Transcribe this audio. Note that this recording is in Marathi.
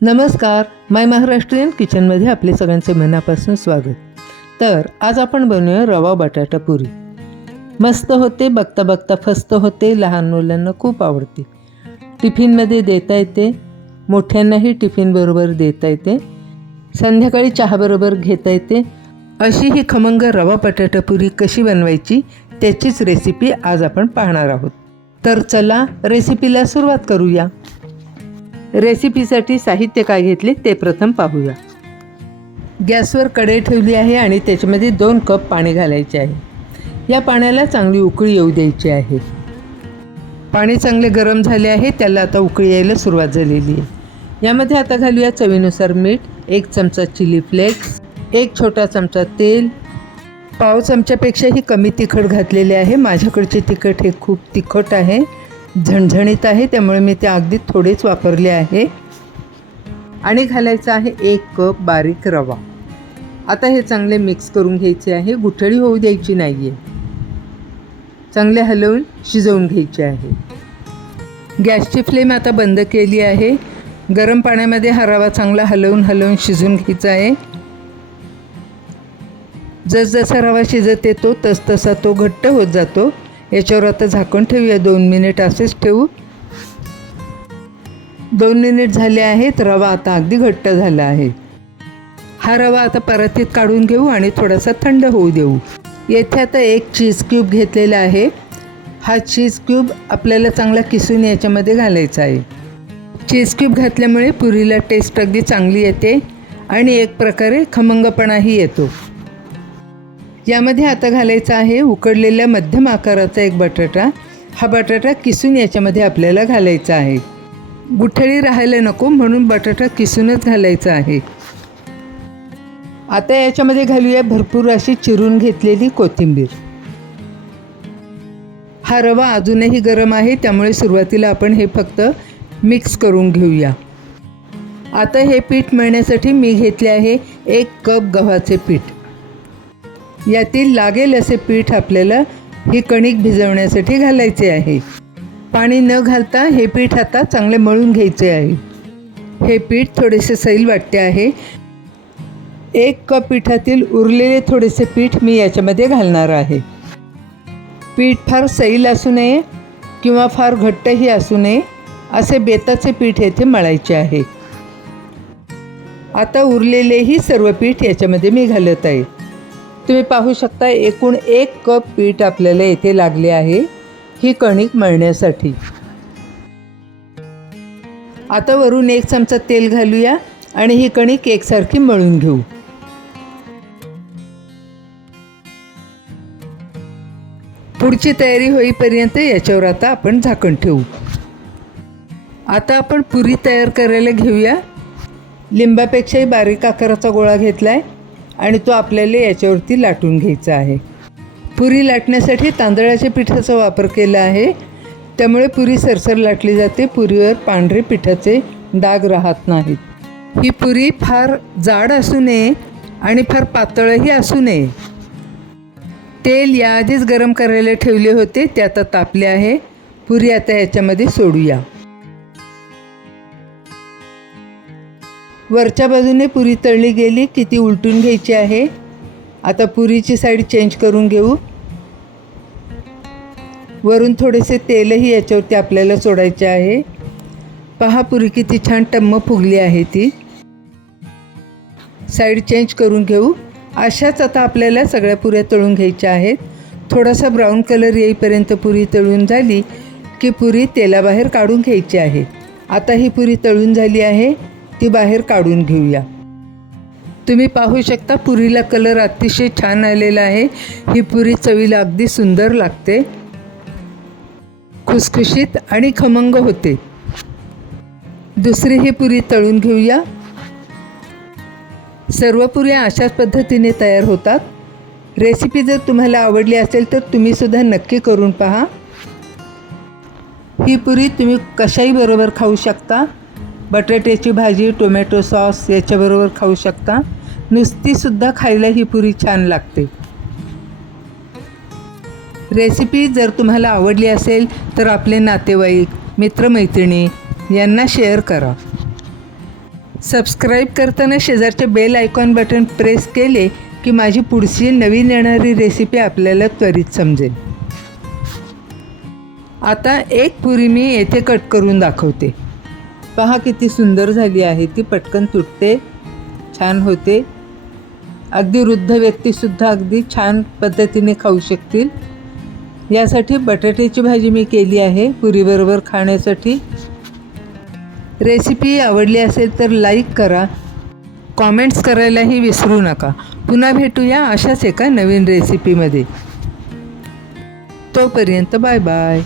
नमस्कार, माय महाराष्ट्रीयन किचनमध्ये आपले सगळ्यांचे मनापासून स्वागत. तर आज आपण बनवूया रवा बटाटा पुरी. मस्त होते, बघता बघता फस्त होते, लहान मुलांना खूप आवडते. टिफिनमध्ये देता येते, मोठ्यांनाही टिफिनबरोबर देता येते, संध्याकाळी चहाबरोबर घेता येते. अशी ही खमंग रवा बटाटा पुरी कशी बनवायची त्याचीच रेसिपी आज आपण पाहणार आहोत. तर चला रेसिपीला सुरुवात करूया. रेसिपीसाठी साहित्य काय घेतले ते प्रथम पाहूया. गॅसवर कढई ठेवली आहे आणि त्याच्यामध्ये 2 कप पाणी घालायचे आहे. या पाण्याला चांगली उकळी येऊ द्यायची आहे. पाणी चांगले गरम झाले आहे, त्याला आता उकळी यायला सुरुवात झालेली आहे. यामध्ये आता घालूया चवीनुसार मीठ, 1 चमचा चिली फ्लेक्स, 1 छोटा चमचा तेल, पाव चमच्यापेक्षाही कमी तिखट घातलेले आहे. माझ्याकडचे तिखट हे खूप तिखट आहे, झणझणीत आहे, त्यामुळे मी ते अगदी थोडेच वापरले आहे. आणि घालायचा आहे 1 कप बारीक रवा. आता हे चांगले मिक्स करून घ्यायचे आहे. गुठळी होऊ द्यायची नाही आहे, चांगले हलवून शिजवून घ्यायचे आहे. गॅसची फ्लेम आता बंद केली आहे. गरम पाण्यामध्ये हा रवा चांगला हलवून शिजवून घ्यायचा आहे. जसजसा रवा शिजत येतो तसतसा तो घट्ट होत जातो. याच्यावर आता झाकण ठेवूया. 2 मिनिट असेच ठेवू. 2 मिनिट झाले आहेत. रवा आता अगदी घट्ट झाला आहे. हा रवा आता परातीत काढून घेऊ आणि थोडासा थंड होऊ देऊ. येथे आता 1 चीज क्यूब घेतलेला आहे. हा चीज क्यूब आपल्याला चांगला किसून याच्यामध्ये घालायचा आहे. चीज क्यूब घातल्यामुळे पुरीला टेस्ट अगदी चांगली येते आणि एक प्रकारे खमंगपणाही येतो. यामध्ये आता घालायचा आहे उकडलेल्या मध्यम आकाराचा 1 बटाटा. हा बटाटा किसून याच्यामध्ये आपल्याला घालायचा आहे. गुठळी राहायला नको म्हणून बटाटा किसूनच घालायचा आहे. आता याच्यामध्ये घालूया भरपूर अशी चिरून घेतलेली कोथिंबीर. हा रवा अजूनही गरम आहे, त्यामुळे सुरुवातीला आपण हे फक्त मिक्स करून घेऊया. आता हे पीठ मळण्यासाठी मी घेतले आहे 1 कप गव्हाचे पीठ. यातील लागेल असे पीठ आपल्याला ही कणिक भिजवण्यासाठी घालायचे आहे. पाणी न घालता हे पीठ आता चांगले मळून घ्यायचे आहे. हे पीठ थोडेसे सैल वाटते आहे. 1 कप पिठातील उरलेले थोडेसे पीठ मी याच्यामध्ये घालणार आहे. पीठ फार सैल असू नये किंवा फार घट्टही असू नये, असे बेताचे पीठ येथे मळायचे आहे. आता उरलेलेही सर्व पीठ याच्यामध्ये मी घालत आहे. तुम्ही पाहू शकता एकूण 1 कप पीठ आपल्याला येथे लागले आहे ही कणिक मळण्यासाठी. आता वरून 1 चमचा तेल घालूया आणि ही कणिक एकसारखी मळून घेऊ. पुढची तयारी होईपर्यंत याच्यावर आता आपण झाकण ठेवू. आता आपण पुरी तयार करायला घेऊया. लिंबापेक्षाही बारीक आकाराचा गोळा घेतला आहे आणि तो आपल्याला याच्यावरती लाटून घ्यायचा आहे. पुरी लाटण्यासाठी तांदळाच्या पिठाचा वापर केला आहे, त्यामुळे पुरी सरसर लाटली जाते. पुरीवर पांढरे पिठाचे डाग राहत नाहीत. ही पुरी फार जाड असू नये आणि फार पातळही असू नये. तेल याआधीच गरम करायला ठेवले होते, ते आता तापले आहे. पुरी आता याच्यामध्ये सोडूया. वरच्या बाजूने पुरी तळली गेली की ती उलटून घ्यायची आहे. आता पुरीची साईड चेंज करून घेऊ. वरून थोडेसे तेलही याच्यावरती आपल्याला सोडायचे आहे. पहा पुरी किती छान टम्म फुगली आहे ती. साईड चेंज करून घेऊ. अशाच आता आपल्याला सगळ्या पुऱ्या तळून घ्यायच्या आहेत. थोडासा ब्राऊन कलर येईपर्यंत पुरी तळून झाली की पुरी तेलाबाहेर काढून घ्यायची आहे. आता ही पुरी तळून झाली आहे, ती बाहेर काढून घेऊया. तुम्ही पाहू शकता पुरीला कलर अतिशय छान आलेला आहे. ही पुरी चवीला अगदी सुंदर लागते, खुसखुशीत आणि खमंग होते. दुसरी ही पुरी तळून घेऊया. सर्व पुऱ्या अशाच पद्धतीने तयार होतात. रेसिपी जर तुम्हाला आवडली असेल तर तुम्ही सुद्धा नक्की करून पहा. ही पुरी तुम्ही कशाही बरोबर खाऊ शकता. बटाट्याची भाजी, टोमॅटो सॉस याच्याबरोबर खाऊ शकता. नुसतीसुद्धा खायला ही पुरी छान लागते. रेसिपी जर तुम्हाला आवडली असेल तर आपले नातेवाईक, मित्रमैत्रिणी यांना शेअर करा. सबस्क्राईब करताना शेजारचे बेल आयकॉन बटन प्रेस केले की माझी पुढची नवीन येणारी रेसिपी आपल्याला त्वरित समजेल. आता एक पुरी मी येथे कट करून दाखवते. पहा किती सुंदर झाली आहे ती, पटकन तुटते, छान होते. अगदी वृद्ध व्यक्तीसुद्धा अगदी छान पद्धतीने खाऊ शकतील. यासाठी बटाट्याची भाजी मी केली आहे पुरीबरोबर खाण्यासाठी. रेसिपी आवडली असेल तर लाईक करा, कॉमेंट्स करायलाही विसरू नका. पुन्हा भेटूया अशाच एका नवीन रेसिपीमध्ये. तोपर्यंत बाय बाय.